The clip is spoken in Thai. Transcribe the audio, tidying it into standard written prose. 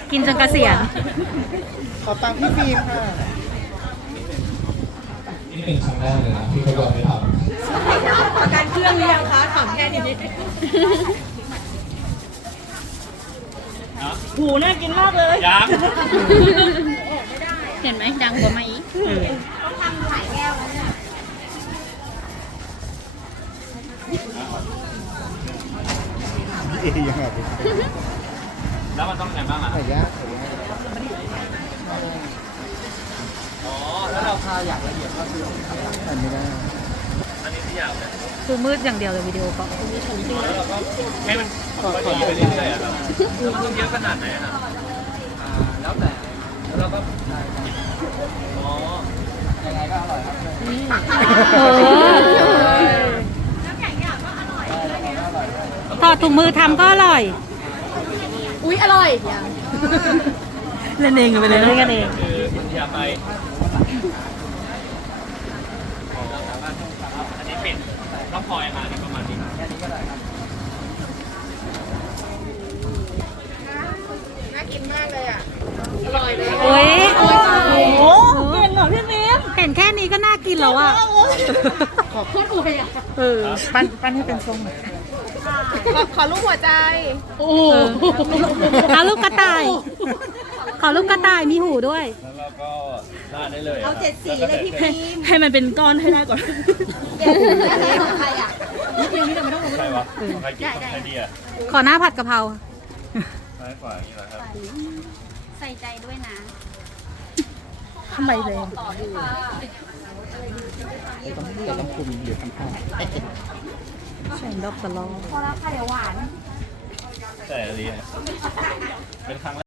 กินจนเกษียณขอตังค์พี่ฟิล์มค่ะนี่เป็นครั้งแรกเลยนะที่เขาบอกให้ทำประกันเครื่องหรือยังคะถามแค่นี้หูน่ากินมากเลยยังเห็นไหมดังกว่ามาอีกพี่เอยังไงแล้วมันต้องไงบ้างอ่ะใส่ยากใส่ยากอ๋อ แล้วเราถ้าอยากละเอียดก็คือใส่ไม่ได้อันนี้ที่อยากเลยคือมืดอย่างเดียวเลยวิดีโอก็แล้วเราก็ให้มันพอดีไปเรื่อยๆอะครับแล้วมันต้องเยอะขนาดไหนอะครับแล้วแต่แล้วเราก็อ๋อยังไงก็อร่อยครับถอดถุงมือทำก็อร่อยอุ๊ย อร่อยเล่นเองกันไปเลยเล่นกันเองคืออย่าไปอ๋ออันนี้ปิดต้องพลอยมาเนี่ยประมาณนี้แค่นี้ก็ได้ครับน่ากินมากเลยอ่ะ อร่อยเลยโอ้ยโอ้โหเก่งเหรอพี่ฟิล์มเห็นแค่นี้ก็น่ากินแล้วอ่ะโคตรอวยอ่ะเออปั้นให้เป็นทรงขอรูปหัวใจ โอ้เอาลูกกระต่าย ขอลูกกระต่ายมีหูด้วยแล้วเราก็ราดได้เลยเอา7 สีเลยพี่ฟิล์มให้มันเป็นก้อนให้ได้ก่อนเดี๋ยวอะไรของใครอ่ะนี่ฟิล์มนี่เราไม่ต้องรู้ใครวะใครกินใครดีอ่ะขอหน้าผัดกะเพราซ้ายขวาอย่างนี้เหรอครับใส่ใจด้วยนะทำไมเลยต้องคุมเดี๋ยวทำพลาดใส่ดอกตะลอพอแล้วค่ะเดี๋ยวหวานแต่ดีนะเป็นครั้งแรก